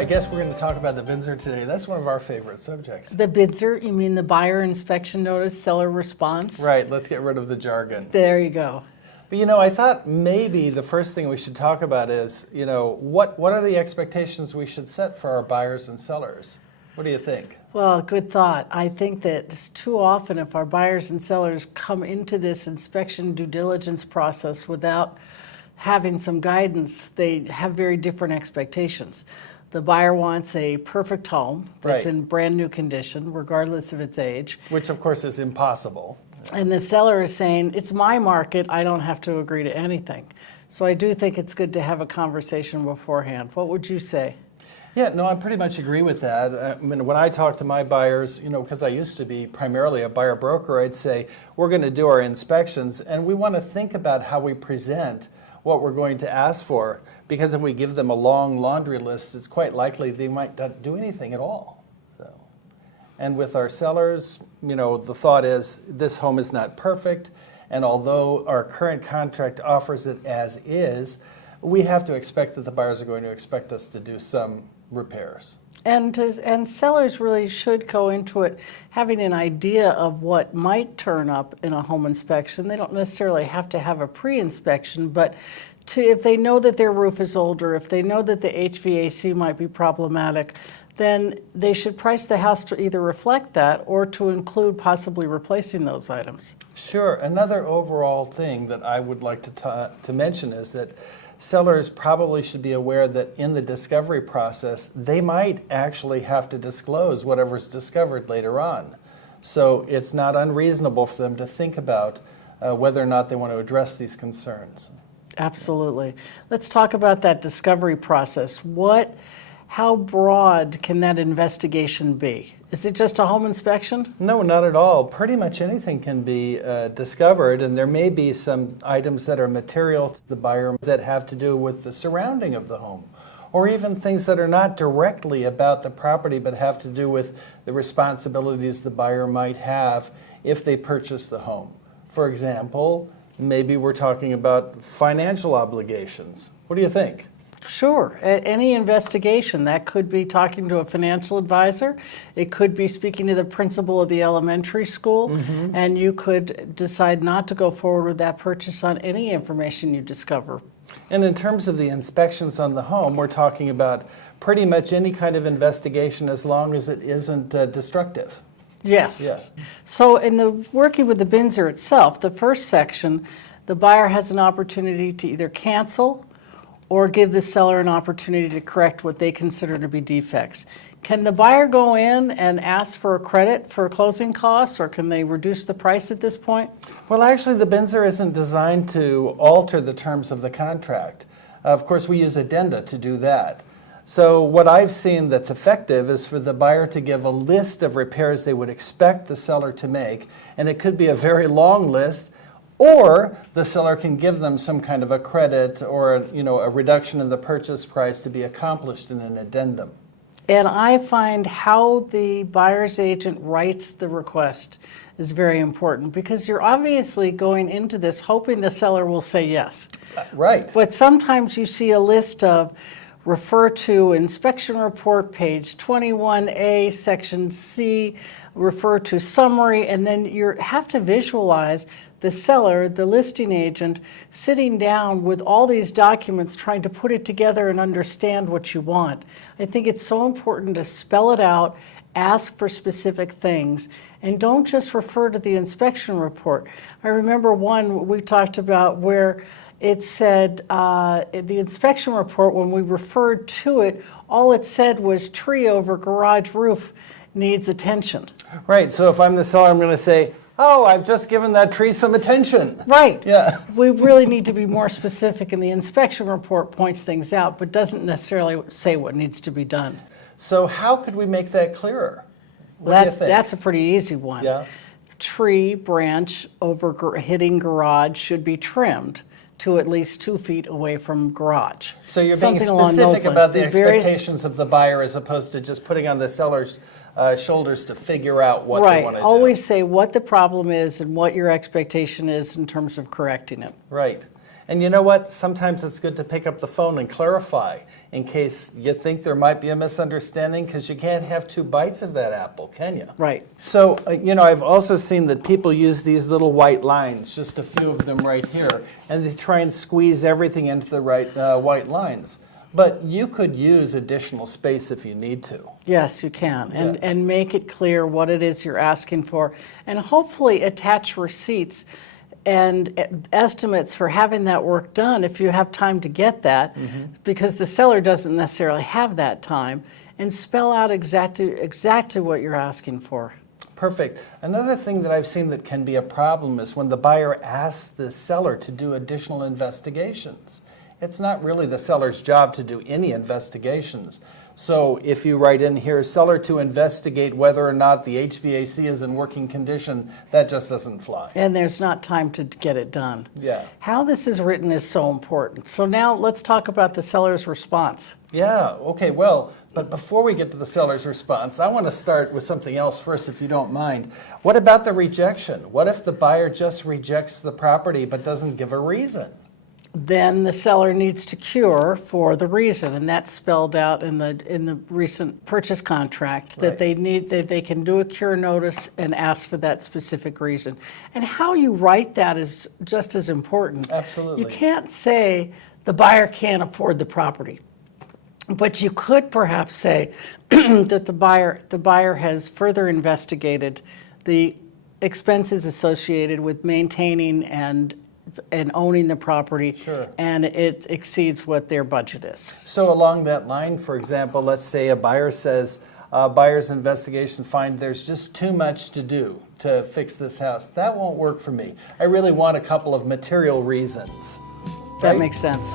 I guess we're going to talk about the BINSR today. That's one of our favorite subjects. The BINSR, you mean the buyer inspection notice, seller response? Right, let's get rid of the jargon. There you go. But you know, I thought maybe the first thing we should talk about is, you know, what are the expectations we should set for our buyers and sellers? What do you think? Well, good thought. I think that too often if our buyers and sellers come into this inspection due diligence process without having some guidance, they have very different expectations. The buyer wants a perfect home that's in brand new condition, regardless of its age. Which of course is impossible. And the seller is saying, it's my market, I don't have to agree to anything. So I do think it's good to have a conversation beforehand. What would you say? Yeah, no, I pretty much agree with that. I mean, when I talk to my buyers, you know, because I used to be primarily a buyer broker, I'd say, we're going to do our inspections and we want to think about how we present what we're going to ask for, because if we give them a long laundry list, it's quite likely they might not do anything at all. So, and with our sellers, you know, the thought is this home is not perfect, and although our current contract offers it as is, we have to expect that the buyers are going to expect us to do some repairs. And sellers really should go into it having an idea of what might turn up in a home inspection. They don't necessarily have to have a pre-inspection, but if they know that their roof is older, if they know that the HVAC might be problematic, then they should price the house to either reflect that or to include possibly replacing those items. Sure. Another overall thing that I would like to mention is that sellers probably should be aware that in the discovery process, they might actually have to disclose whatever's discovered later on. So it's not unreasonable for them to think about whether or not they want to address these concerns. Absolutely. Let's talk about that discovery process. How broad can that investigation be? Is it just a home inspection? No, not at all. Pretty much anything can be discovered, and there may be some items that are material to the buyer that have to do with the surrounding of the home, or even things that are not directly about the property but have to do with the responsibilities the buyer might have if they purchase the home. For example, maybe we're talking about financial obligations. What do you think? Sure. At any investigation, that could be talking to a financial advisor. It could be speaking to the principal of the elementary school, and you could decide not to go forward with that purchase on any information you discover. And in terms of the inspections on the home, we're talking about pretty much any kind of investigation as long as it isn't destructive. Yes. Yes. So in the working with the BINSR itself, the first section, the buyer has an opportunity to either cancel or give the seller an opportunity to correct what they consider to be defects. Can the buyer go in and ask for a credit for closing costs, or can they reduce the price at this point? Well, actually, the BINSR isn't designed to alter the terms of the contract. Of course, we use addenda to do that. So what I've seen that's effective is for the buyer to give a list of repairs they would expect the seller to make, and it could be a very long list, or the seller can give them some kind of a credit or a reduction in the purchase price to be accomplished in an addendum. And I find how the buyer's agent writes the request is very important, because you're obviously going into this hoping the seller will say yes. Right. But sometimes you see a list of refer to inspection report page 21A, section C, refer to summary, and then you have to visualize the seller, the listing agent, sitting down with all these documents trying to put it together and understand what you want. I think it's so important to spell it out, ask for specific things, and don't just refer to the inspection report. I remember one we talked about where it said, the inspection report, when we referred to it, all it said was tree over garage roof needs attention. Right, so if I'm the seller, I'm going to say, oh, I've just given that tree some attention. Right. Yeah. We really need to be more specific, and the inspection report points things out, but doesn't necessarily say what needs to be done. So how could we make that clearer? What do you think? That's a pretty easy one. Yeah. Tree branch over hitting garage should be trimmed to at least 2 feet away from garage. So you're being specific about the expectations of the buyer as opposed to just putting on the seller's shoulders to figure out what they want to do. Right. Always say what the problem is and what your expectation is in terms of correcting it. Right. And you know what? Sometimes it's good to pick up the phone and clarify in case you think there might be a misunderstanding, because you can't have two bites of that apple, can you? Right. So, I've also seen that people use these little white lines, just a few of them right here, and they try and squeeze everything into the right white lines. But you could use additional space if you need to. Yes, you can, and make it clear what it is you're asking for, and hopefully attach receipts and estimates for having that work done if you have time to get that, because the seller doesn't necessarily have that time, and spell out exactly what you're asking for. Perfect. Another thing that I've seen that can be a problem is when the buyer asks the seller to do additional investigations. It's not really the seller's job to do any investigations. So if you write in here, seller to investigate whether or not the HVAC is in working condition, that just doesn't fly. And there's not time to get it done. Yeah. How this is written is so important. So now let's talk about the seller's response. Yeah, okay, well, but before we get to the seller's response, I want to start with something else first, if you don't mind. What about the rejection? What if the buyer just rejects the property but doesn't give a reason? Then the seller needs to cure for the reason, and that's spelled out in the recent purchase contract, that they can do a cure notice and ask for that specific reason. And how you write that is just as important. Absolutely. You can't say the buyer can't afford the property, but you could perhaps say that the buyer has further investigated the expenses associated with maintaining and owning the property, Sure. and it exceeds what their budget is. So along that line, for example, let's say a buyer says, buyer's investigation find there's just too much to do to fix this house. That won't work for me. I really want a couple of material reasons. That Right? makes sense.